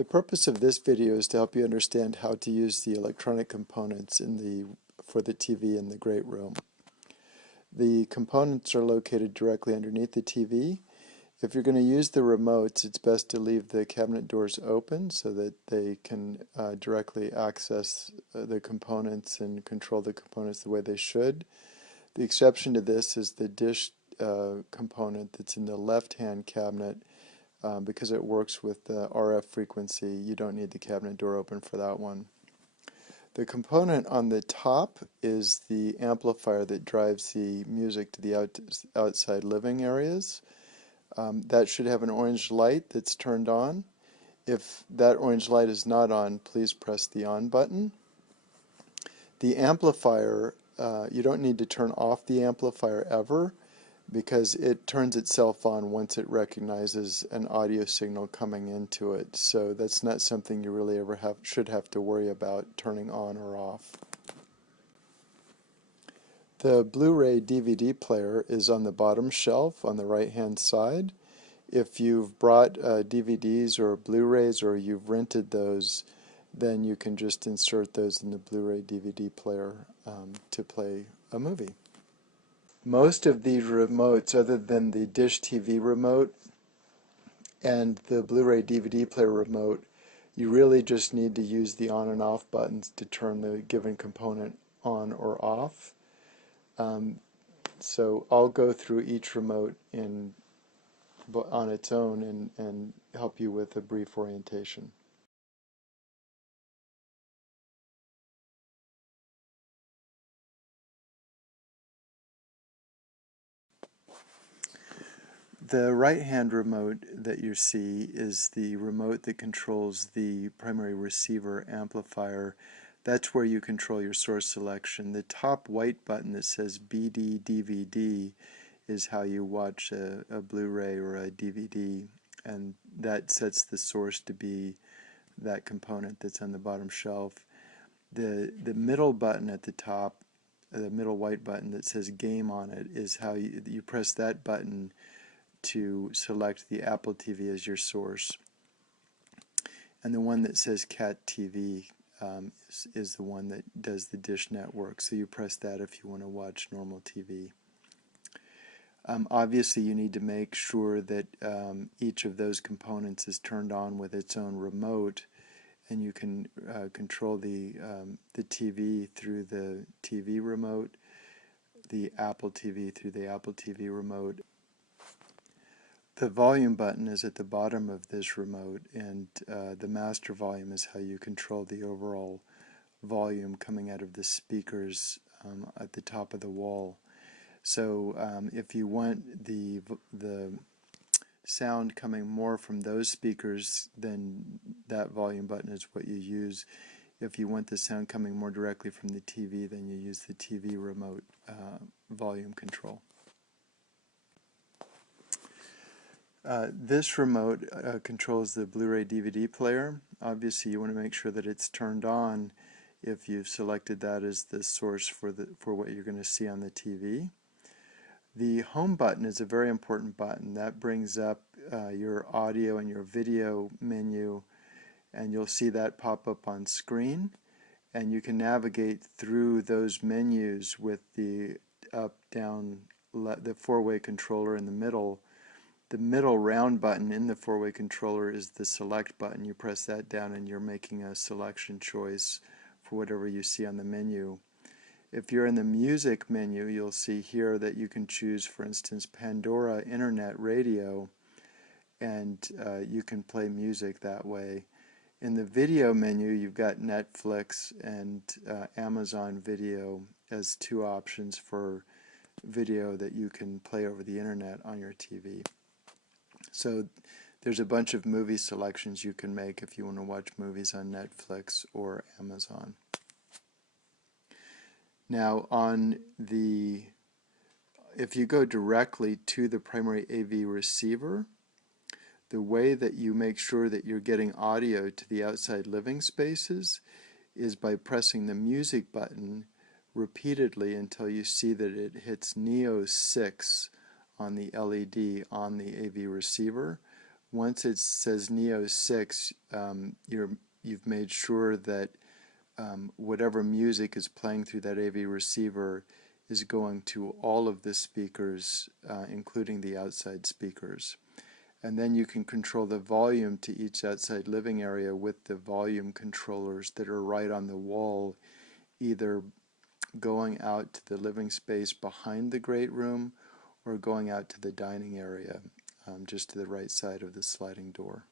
The purpose of this video is to help you understand how to use the electronic components for the TV in the Great Room. The components are located directly underneath the TV. If you're going to use the remotes, it's best to leave the cabinet doors open so that they can directly access the components and control the components the way they should. The exception to this is the dish component that's in the left-hand cabinet. Because it works with the RF frequency, you don't need the cabinet door open for that one. The component on the top is the amplifier that drives the music to the outside living areas. That should have an orange light that's turned on. If that orange light is not on, please press the on button. The amplifier, you don't need to turn off the amplifier ever, because it turns itself on once it recognizes an audio signal coming into it. So that's not something you really ever should have to worry about turning on or off. The Blu-ray DVD player is on the bottom shelf on the right-hand side. If you've brought DVDs or Blu-rays or you've rented those, then you can just insert those in the Blu-ray DVD player to play a movie. Most of these remotes, other than the Dish TV remote and the Blu-ray DVD player remote, you really just need to use the on and off buttons to turn the given component on or off. So I'll go through each remote on its own and help you with a brief orientation. The right-hand remote that you see is the remote that controls the primary receiver amplifier. That's where you control your source selection. The top white button that says BD DVD is how you watch a Blu-ray or a DVD, and that sets the source to be that component that's on the bottom shelf. The middle button at the top, the middle white button that says game on it, is how you press that button to select the Apple TV as your source. And the one that says Cat TV is the one that does the Dish network, so you press that if you want to watch normal TV. Obviously you need to make sure that each of those components is turned on with its own remote, and you can control the TV through the TV remote, the Apple TV through the Apple TV remote. The volume button is at the bottom of this remote, and the master volume is how you control the overall volume coming out of the speakers at the top of the wall. So if you want the sound coming more from those speakers, then that volume button is what you use. If you want the sound coming more directly from the TV, then you use the TV remote volume control. This remote controls the Blu-ray DVD player. Obviously you want to make sure that it's turned on if you've selected that as the source for what you're going to see on the TV. The home button is a very important button. That brings up your audio and your video menu, and you'll see that pop up on screen, and you can navigate through those menus with the up, down, the four-way controller in the middle. The middle round button in the four-way controller is the select button. You press that down and you're making a selection choice for whatever you see on the menu. If you're in the music menu, you'll see here that you can choose, for instance, Pandora Internet Radio, and you can play music that way. In the video menu, you've got Netflix and Amazon Video as two options for video that you can play over the internet on your TV. So there's a bunch of movie selections you can make if you want to watch movies on Netflix or Amazon. Now if you go directly to the primary AV receiver, the way that you make sure that you're getting audio to the outside living spaces is by pressing the music button repeatedly until you see that it hits Neo 6 on the LED on the AV receiver. Once it says Neo 6, you've made sure that whatever music is playing through that AV receiver is going to all of the speakers, including the outside speakers. And then you can control the volume to each outside living area with the volume controllers that are right on the wall, either going out to the living space behind the great room or going out to the dining area, just to the right side of the sliding door.